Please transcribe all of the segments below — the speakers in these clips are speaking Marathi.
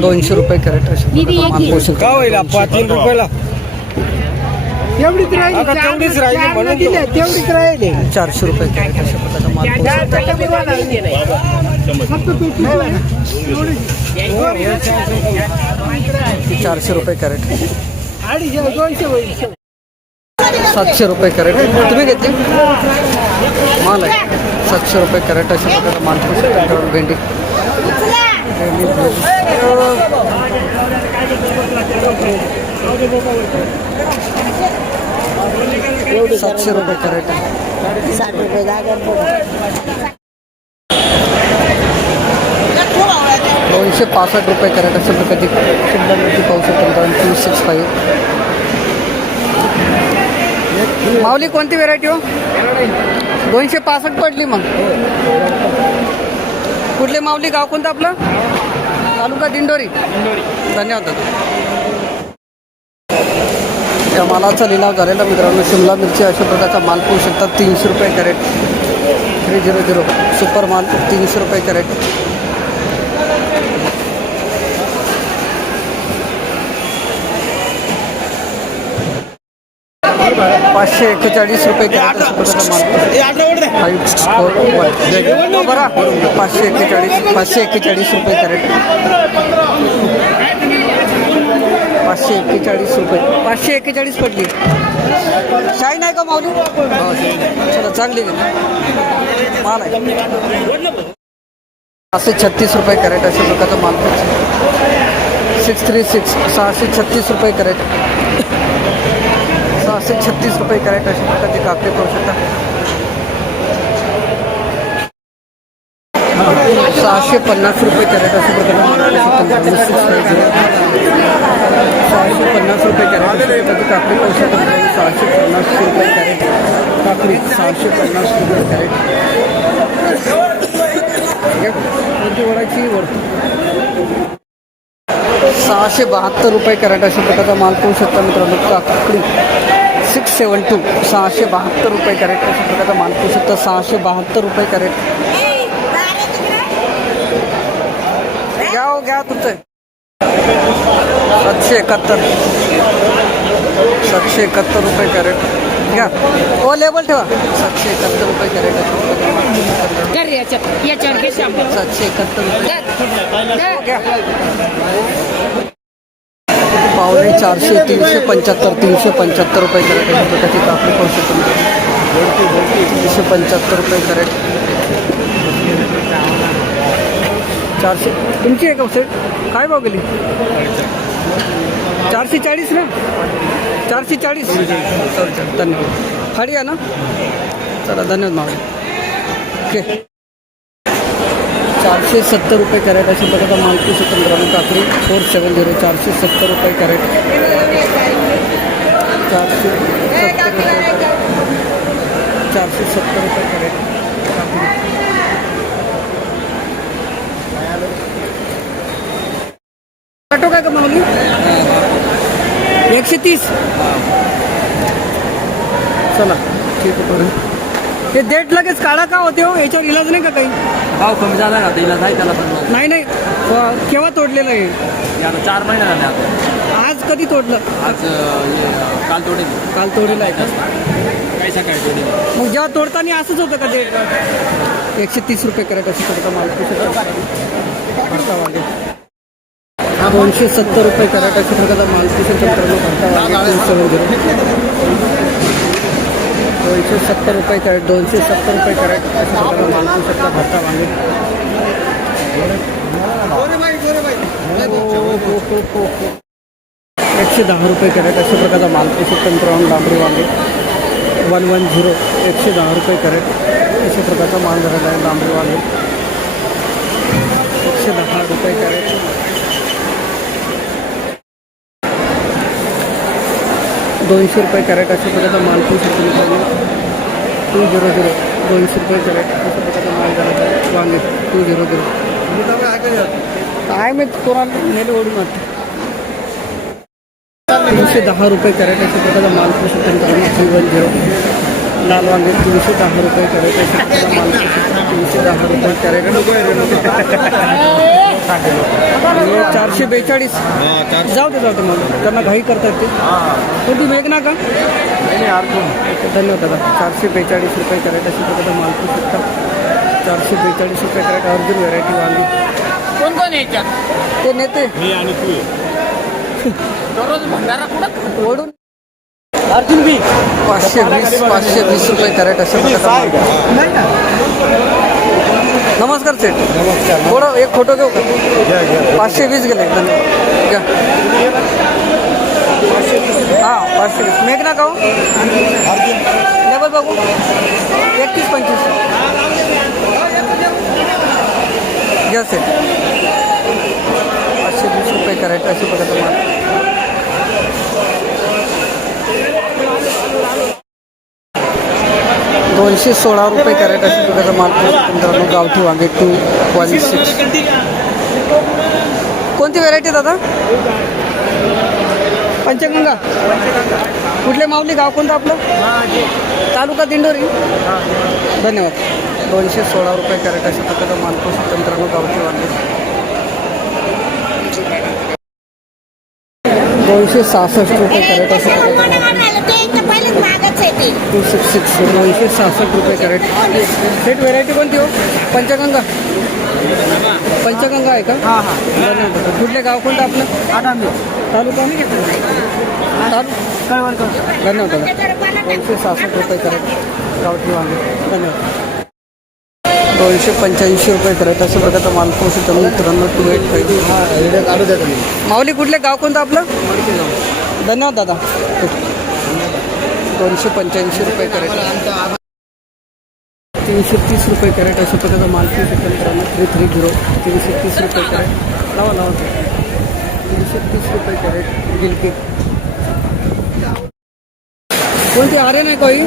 दोनशे रुपये कॅरेट अशा प्रकारचा माल पोहोचेल. का होईल तीन रुपयाला तेवढीच राहिली तेवढीच राहिली म्हणून दिले, तेवढीच राहिली चारशे रुपये कॅरेट चारशे रुपये कॅरेट दोनशे होईल सातशे रुपये कॅरेट तुम्ही घेतली? माल आहे. सातशे रुपये कॅरेट अशा प्रकारचा माल पोहोचेल. त्याच्यावर भेंडी. सातशे रुपये कॅरेट रुपये दोनशे पासष्ट रुपये कॅरेट प्रकारची शिमला मिरची पाहू शकतो टू सिक्स फाईव्ह माऊली कोणती व्हेरायटी हो? दोनशे पासष्ट पडली मग. कुठले माऊली गाव कोणतं आपलं? तालुका दिंडोरी. धन्यवाद त्या या मालाचा लिलाव झालेला मित्रांनो शिमला मिरची अशा प्रकारचा माल पाहू शकतात तीनशे रुपये crate three zero zero super माल तीनशे रुपये कॅरेट पाचशे एक्केचाळीस रुपये फाईव्ह फोर वन. बरा. पाचशे एक्केचाळीस पाचशे एक्केचाळीस रुपये कॅरेट. पाचशे एक्केचाळीस रुपये. पाचशे एक्केचाळीस पडली. शाही नाही का माऊली? चला चांगली गेली. माल आहे. सहाशे छत्तीस रुपये कॅरेट अशा प्रकारचा माल सिक्स थ्री सिक्स सहाशे छत्तीस रुपये कॅरेट. सहाशे छत्तीस रुपये कॅरेट अशा प्रकारची काकडे पाहू शकता सहाशे पन्नास रुपये कॅरेट अशा प्रकारचे सहाशे पन्नास रुपये कॅरेट प्रकारची काकडी पाहू शकता सहाशे पन्नास रुपये कॅरेट काकडी सहाशे पन्नास रुपये कॅरेट। वडाची वड सहाशे बहात्तर रुपये कॅरेट अशा प्रकारचा माल पाहू शकता मित्रांनो काकडी सिक्स सेवन टू सहाशे बहात्तर रुपये कॅरेट अशा प्रकारचा माल पाहू शकता सहाशे बहात्तर रुपये कॅरेट. घ्या हो घ्या तुमचं. सातशे एकाहत्तर. सातशे एकाहत्तर रुपये कॅरेट. घ्या. ओ लेबल ठेवा. सातशे एकाहत्तर रुपये कॅरेट. कर शंभर. सातशे एकाहत्तर रुपये. कर. घ्या. पावणे चारशे तीनशे पंच्याहत्तर तीनशे पंच्याहत्तर रुपये कॅरेट अशा प्रकारची कापडी पाहू शकतो तीनशे पंच्याहत्तर रुपये कॅरेट। चारशे तुमची आहे का सेट काय भाव गेली चारशे चाळीस ना चारशे चाळीस धन्यवाद खाडी आहे ना चला, धन्यवाद मावळे ओके। चारशे सत्तर रुपये कॅरेट अशी बघा मालकी स्वतंत्र काकडी. फोर सेवन झिरो चारशे सत्तर रुपये कॅरेट. चारशे सत्तर रुपये चारशे सत्तर रुपये कॅरेट काकडी. काय का एकशे तीस. चला ठीक आहे हे ते डेट लगेच काढा का होते हो? याच्यावर इलाज नाही का काही? भाव कमी झाला ना तिला जाय त्याला पण नाही नाही. केव्हा तोडलेलं आहे? आता चार महिने झाले आता. आज कधी तोडलं? आज काल तोडे काल तोडलेलं आहे काही सकाळी तोडे मग जेव्हा तोडताना असंच होतं का डेट एकशे तीस रुपये कॅरेट असं करता माल भरता वांगे दोनशे सत्तर रुपये कॅरेट अशा प्रकारचा माल कुशल मित्रांनो भरता वांगे दोनशे सत्तर रुपये कॅरेट दोनशे सत्तर रुपये कॅरेट. अशा प्रकारचा माल कुशल शकता भरता वांगे हो, एकशे दहा रुपये कॅरेट अशा प्रकारचा माल कुशल मित्रांनो डांबरी वांगे. One one zero. एकशे दहा रुपये कॅरेट. अशा प्रकारचा माल झालेला आहे डांबरी वांगे. एकशे दहा रुपये कॅरेट. दोनशे रुपये कॅरेट अशा प्रकारचा माल पण शकतो मित्रांनो टू झिरो झिरो दोनशे रुपये कॅरेट अशा प्रकारचा माल झाला आहे वांगे टू झिरो झिरो. काय मी कोणाला नेले ओढून वाटतं तीनशे दहा रुपये कॅरेट अशा प्रकारचा माल पण शकतो मित्रांनो थ्री वन झिरो. लाल वांगे तीनशे दहा रुपये कॅरेट अशा प्रकारचा माल तीनशे दहा रुपये कॅरेट. आणि चारशे बेचाळीस. जाऊ दे जाऊ दे मग. त्यांना घाई करतात ते. कोणती मेघना का? धन्यवाद दादा. चारशे बेचाळीस रुपये कॅरेट अशा प्रकारचा माल पाहू शकता. चारशे बेचाळीस रुपये कॅरेट. अर्जुन व्हेरायटी वांगी कोण कोण ते नेते. दररोज भंडारा कुठं? ओढून. अर्जुन बी. पाचशे वीस पाचशे वीस रुपये कॅरेट अशा प्रकारचा माल. नमस्कार सेठ. थोडं एक फोटो घेऊ का? पाचशे वीस गेले धन्यवाद घ्या. हां पाचशे वीस. मेघना का हो? लेबल बघू एकतीस पंचवीस. घ्या सेठ. पाचशे वीस रुपये कॅरेट अशा प्रकारचा माल दोनशे सोळा रुपये कॅरेट अशा प्रकारचा माल मित्रांनो गावठी वांगे टू वन सिक्स कोणती व्हरायटी दादा? पंचगंगा. कुठले माऊली? गाव कोणतं आपलं? तालुका दिंडोरी. धन्यवाद. दोनशे सोळा रुपये कॅरेट अशा प्रकारचा माल मित्रांनो गावठी वांगे. दोनशे सहासष्ट रुपये कॅरेट अशा प्रकारचा माल टू सिक्स सिक्स दोनशे सहासष्ट रुपये कॅरेट सेट व्हेरायटी कोणती हो? पंचगंगा. पंचगंगा आहे का? हां हां. कुठले गाव कोणतं आपलं? आठांबे तालुका तालुका धन्यवाद. दादा दोनशे सहासष्ट रुपये कॅरेट गावठी वांगे. धन्यवाद. दोनशे पंच्याऐंशी रुपये कॅरेट अशा प्रकारचा माल पोहोचतो तुम्ही मित्रांनो टू एट फाईव्ह माऊली कुठले गाव कोणतं आपलं? धन्यवाद दादा. दोनशे पंच्याऐंशी रुपये कॅरेट तीनशे तीस रुपये कॅरेट अशा प्रकारचा माल पिऊ शकतो मित्रांनो थ्री थ्री झिरो तीनशे तीस रुपये कॅरेट. लावा लावा. तीनशे तीस रुपये कॅरेट गिलकी कोणती? आर्यन आहे काही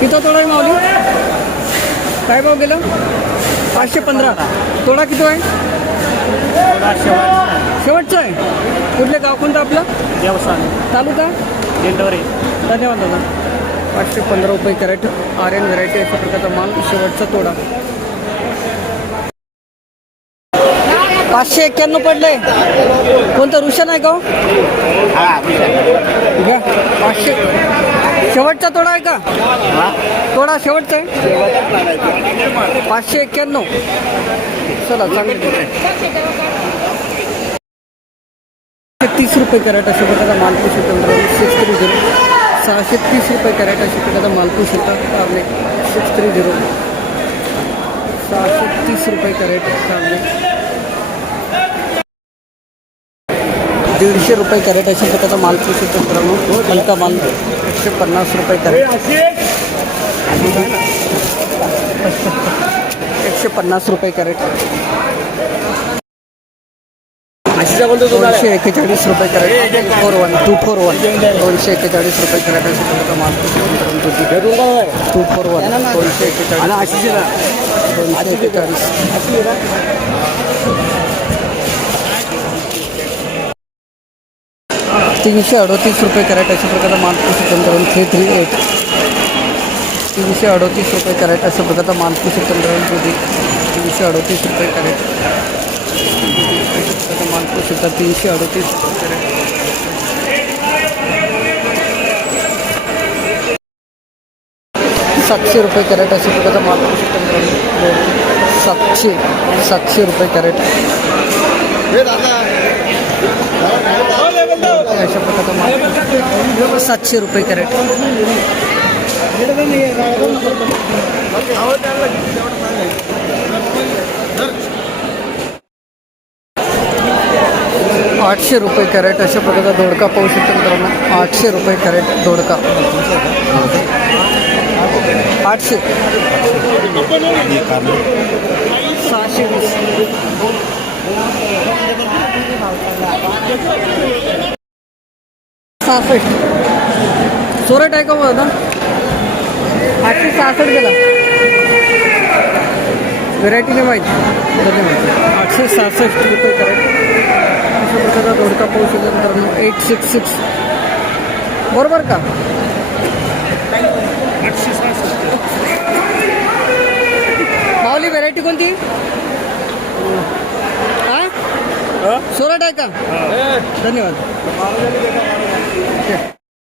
किती तोडा आहे माऊली. काय भाव गेलं? पाचशे पंधरा. तोडा किती आहे? शेवटचं आहे. कुठले गाव कोणतं आपलं? तालुका? दिंडोरी धन्यवाद दादा. पाचशे पंधरा रुपये कॅरेट आर एन व्हरायटी अशा प्रकारचा माल शेवटचा तोडा. पाचशे एक्क्याण्णव पडलंय कोणतं रुशन आहे का हो? घ्या. पाचशे. शेवटचा तोडा आहे का? तोडा शेवटचा आहे. पाचशे एक्क्याण्णव. चला चांगलं. तीस रुपये कॅरेट अशा प्रकारचा मालपूस येतो सिक्स थ्री झिरो. सहाशे तीस रुपये कॅरेट अशा प्रकारचा मालपूस येतात कारले सिक्स थ्री झिरो. सहाशे तीस रुपये कॅरेट कारले दीडशे रुपये कॅरेट अशा प्रकारचा मालपूस येतो मित्रांनो. हलका माल एकशे पन्नास रुपये कॅरेट. एकशे पन्नास रुपये कॅरेट. दोनशे एक्केचाळीस रुपये crate four one two four one दोनशे एक्केचाळीस रुपये कॅरेट अशा प्रकारचा माल. टू फोर वन दोनशे एक्केचाळीस दोनशे एक्केचाळीस तीनशे अडोतीस रुपये कॅरेट अशा प्रकारचा माल करून थ्री थ्री एट तीनशे अडोतीस रुपये कॅरेट अशा प्रकारचा माल करून तीनशे अडोतीस रुपये कॅरेट अशा तीनशे अडतीस. कॅरेट सातशे रुपये कॅरेट अशा प्रकारचा माल सातशे सातशे रुपये कॅरेट. अशा प्रकारचा माल सातशे रुपये कॅरेट. आठशे रुपये कॅरेट अशा प्रकारचा दोडका पाहू शकतो मित्रांनो. आठशे रुपये कॅरेट दोडका. आठशे. सहाशे वीस. सहासष्ट. चोरट आहे का मग आता? आठशे सहासष्ट गेला. व्हेरायटी नाही माहिती. आठशे सहासष्ट रुपये कॅरेट. पाहू शकतो मित्रांनो एट सिक्स सिक्स बरोबर का? माऊली व्हेरायटी कोणती? हा? सोरट आहे का? धन्यवाद.